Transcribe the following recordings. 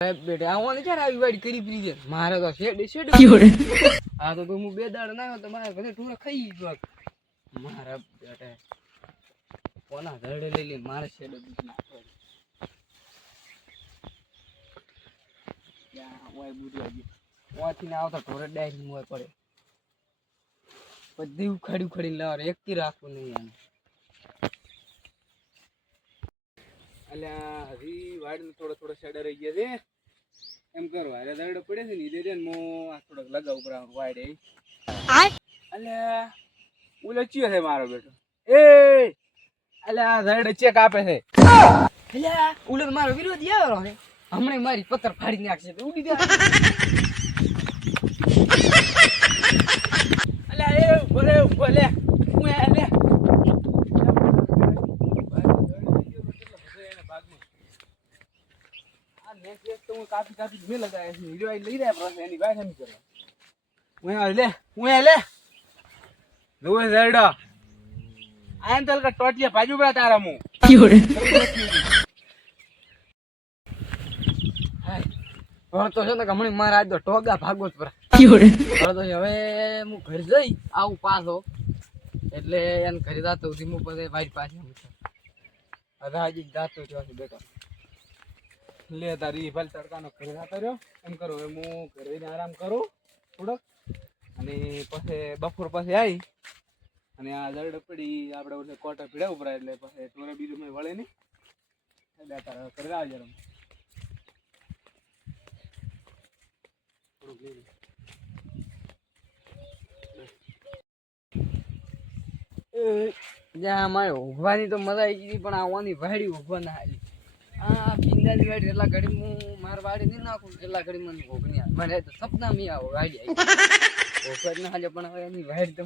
બેટા આવવાની ક્યારે આવી વાડી કરી પડી છે? મારે તો શેડ શેડ આ તો હું બે દાડ ના તો મારે બધે ટૂરા ખાઈ ગયો મારા બેટા કોના ધરડે લઈ લઈને મારે શેડ દૂધ નાખો ઓય બુડવા ગયું ઓથી ને આવતા ઢોરે ડાયરી મોય પડે. બધી ઉખાડી ઉખાડીને લાવે એક થી રાખવું નહીં આને. અલ્યા હજી વાડ થોડો થોડો શેડા રહી ગયા છે. એમ કરો અરે દરડો પડે છે ને ઈ દે દે ને મો આ થોડોક લગાવ ઉપર વાડે અલ્યા ઓલો ચિયો છે મારો બેટો. એ અલ્યા દરડો ચેક આપે છે. અલ્યા ઉલે મારો વિરોધી આવ્યો છે. હમણાં મારી પથ્થર ફાડી નાખશે ઉડી દે અલ્યા એ ભલે ભલે હું આ લે આ next week કાપી કાપી મેં લગાવ્યા છે. લઈ રહ્યા પ્રશ્ન એની વાત એમ કરવા. હું લે હું લે. જોવે ઝરડો. આયન તલ કા ટોટિયા ભાજુ બરા તારા મુ. છે ને હમણાં મારા આજ ટોગા ભાગવત પર હવે તો હવે હું ઘર જઈ આવું પાછો. એટલે એને ઘરે જાતો સુધી હું પછી વારી પાસે છું. હવે હજી જાતો જ છું બેટો લે, તારી ભલ તડકાનો ઘરે રહ્યો. એમ કરો, હવે હું ઘરે આરામ કરું, થોડોક. અને પછી બપોર પછી આવી અને આ જરડ પડી આપણે ઓલે કોટા પીડા ઉપરા એટલે પછી ટોરે બીજું મેં વળે નહીં. એટલે તારે ઘરે આવજે રમ. જ્યાં મારે ઉભવાની તો મજા આવી ગઈ, પણ આવવાની વાડી ઊભવા ના આવી આ ભીંડાની વાડી એટલા ઘડી હું મારા વાડી નહીં નાખું એટલા ઘડી મને ભોગ નહીં આવે. મને તો સપના મી આવો વાડી આવી. ભોગ પણ હવે એની વાડી તો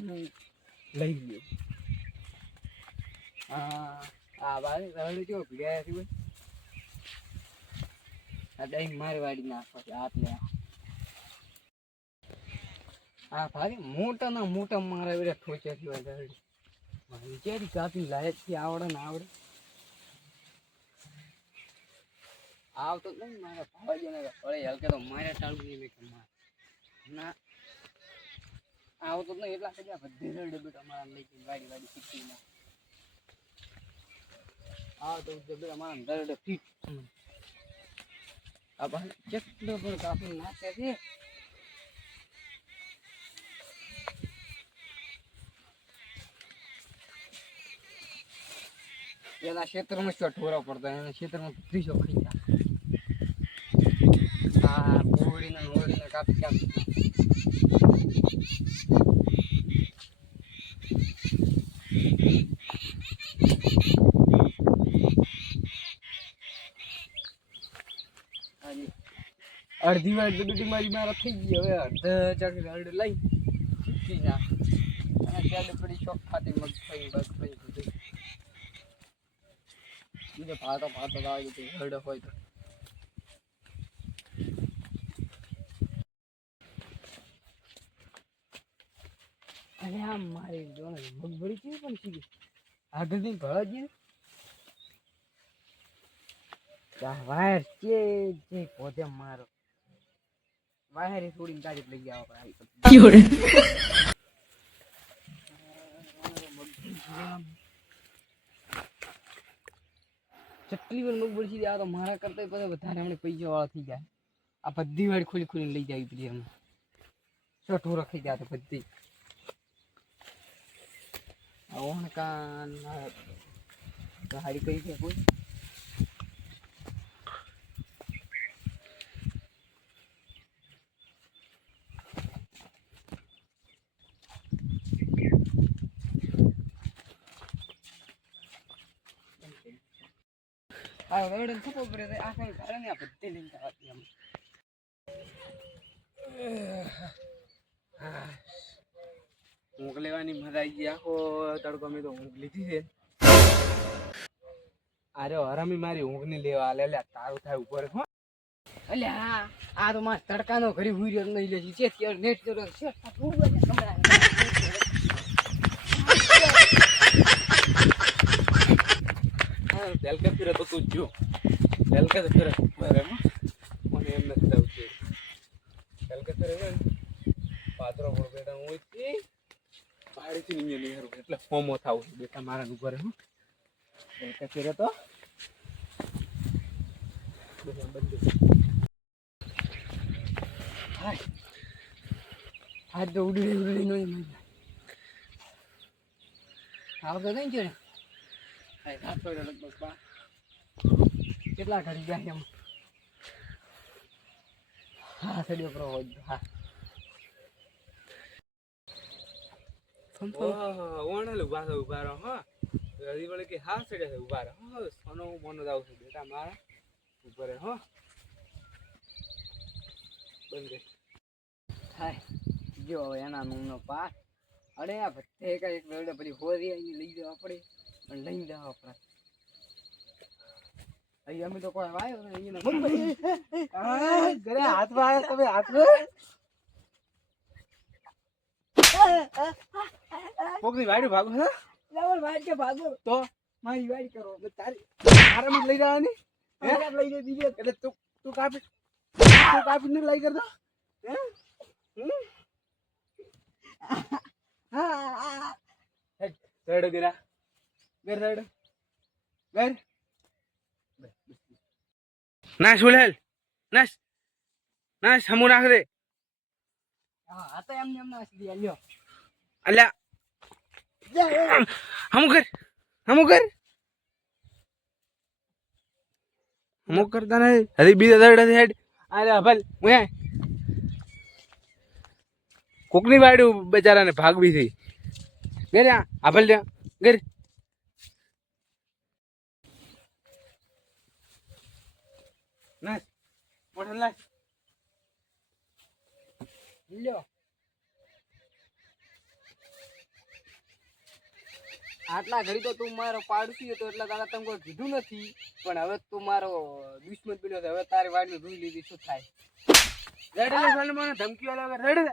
લઈ ગયો. હા આ વાડી રડી જો ભીડ્યા હતી આ દહીં મારી વાડી નાખવા છે આટલે હા ભાઈ મોટા ના મોટા મારા ઠોચ્યા થયો દરડી વિચારી કાપી લાયકથી આવડે ને આવડે. આવતો જ નહીં મારા ભાઈ ને અરે, હલકે તો મારે ચાલુ નહીં મેં કે માર. ના. આવતો નહીં, એટલા કજા બધી રડે, બેટા, મારા લઈ ગઈ વાડી વાડી શીખી ના આવતો જ બેટા, મારા દરડે ફીટ. આ ભાઈ કેટલો પણ કાપી નાખે છે. એના ક્ષેત્રમાં શું ઠોરા પડતા, એના ક્ષેત્રમાં ત્રીસો ખાઈ ગયા કાપી કાપી અડધી વાર તો બેટી મારી મારા થઈ ગઈ. હવે અડધા ચાર અડધ લઈ. ચૂકી જા. અને ત્યારે પડી ચોક ખાતી મગફળી મગફળી બીજો ભાતો ભાતો લાવી ગયો હરડો હોય તો. આમ મારી જો ને મગફળી કેવી પણ સીધી આગળથી ભળવા જઈએ વાયર છે, જે પોતે મારો. વાયર થોડી કાઢી લઈ ગયા આપણે ચટલી પણ મગફળી સીધી આ તો મારા કરતા બધા વધારે એમને પૈસા વાળા થઈ જાય. આ બધી વાળી ખોલી ખોલીને લઈ જાય પેલી એમ છઠ્ઠું રખાઈ ગયા તો બધી. આ ઓણકાન હારી કઈ છે કોઈ? આ વડે થતો પડે આ કોઈ કારણ આ બધી લઈને આવતી એમ. ઊંઘ લેવાની મજા આવી ગઈ. આખો તડકો મેં તો ઊંઘ લીધી છે. અરે હરામી મારી ઊંઘની લેવા લે લે તારું થાય ઉપર હો. અલે હા આ તો મારા તડકાનો ઘરી હુઈ રહ્યો નહીં લેજી છે કે નેટ તો છે. આ ઉડવા ને કમરા તેલકે ફિરે તો તું જો તેલકે તો ફિરે. મારે મને એમ નથી આવતું કલકત્તા ફિરે પાત્રો પર બેટા હું થી ભાડેથી નહીં નહીં હારું એટલે ફોમો થાવું છું. બેટા મારા ઉપર હું. રહે તો હાથ તો ઉડી ઉડી નો આવ તો કઈ છે ને? હાય તો લગભગ બા. કેટલા ઘડી ગયા એમ? હા, સડ્યો પ્રો હોય હા ઓણેલું પાછો ઊભા રહો હા. હજી વળે કે હા સડે છે ઊભા રહો હા સોનો મોનો જાવ છું બેટા મારા ઊભા રહે હો. બંધ હાય જો હવે એના નો પાસ અરે આ ભટ્ટે એક એક વેડે પછી હોરી આવીને લઈ જવા પડે અને લઈને જવા પડે અહીં અમે તો કોઈ આવ્યો ને અહીંયા ઘરે હાથ વાળે તમે હાથ કોકની વાડી ભાગો હે? લેવલ વાડી કે ભાગો. તો? મારી વાડી કરો તારી આરામ લઈ જવાની? હે? હે લઈ જઈ દીજે એટલે તું તું કાપી તું કાપી ને લઈ કરતો? હે? હમ? હેડ, રેડો દીરા ગર રેડો. ગર. નાશ ઉલેલ નાશ. નાશ હમુ નાખ દે. હા તો એમ ના સીધી લ્યો. અલ્યા. હમુ કર હમુ કર. હમુ કરતા નહીં. હજી બીજા દરડે હેડ. અરે ભલ હું કોકની વાડ્યું બચારાને ભાગવી થઈ ગરે આ ભલ ગર મોઢે નાશ લ્યો. આટલા ઘડી તો તું મારો પાડોશી હતો એટલે તારા તમે કોઈ કીધું નથી. પણ હવે તું મારો દુશ્મન બન્યો હવે તારી વાડી ધૂઈ લીધી શું થાય? રેડે લે મને ધમકી આલે રેડે લે.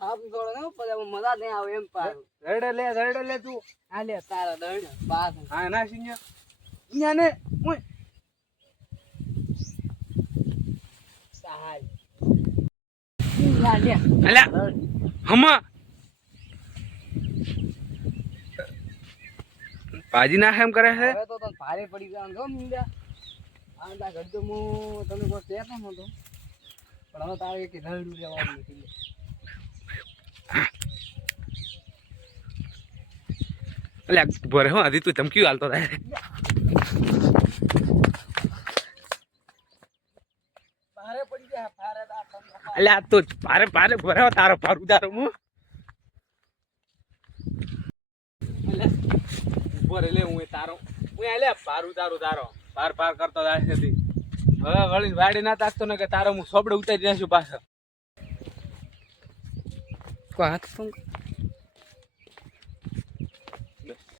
થાપ થોડો ને પછી મજા નહીં આવે એમ પાડું રડે લે રેડે લે તું. હા લે તારા દણ પાસ હા ના સિંહ અહીંયા ને ઓય. લે અલ્યા હમા પાજી ના એમ કરે છે હવે તો ભારે પડી ગયા. જો મીંડા. ઘડી તો હું તને કોઈ કહેતો નતો પણ હવે તારે કે રડું રહેવાનું નથી અલ્યા ભરે હો. આધી તું ધમકી હાલતો થાય ભારે પડી જાય ભારે તો આ તને અલ્યા તો ભારે ભારે ભરે તારો ભાર ઉતારો હું. ઉપર એટલે હું તારો. હું આ લે ભાર ઉતારો તારો ભાર ભાર કરતો જાય નથી હવે વળી વાડી ના તાકતો ને કે તારો હું સોબડે ઉતારી નાખ્યું પાછો. હાથ પંખ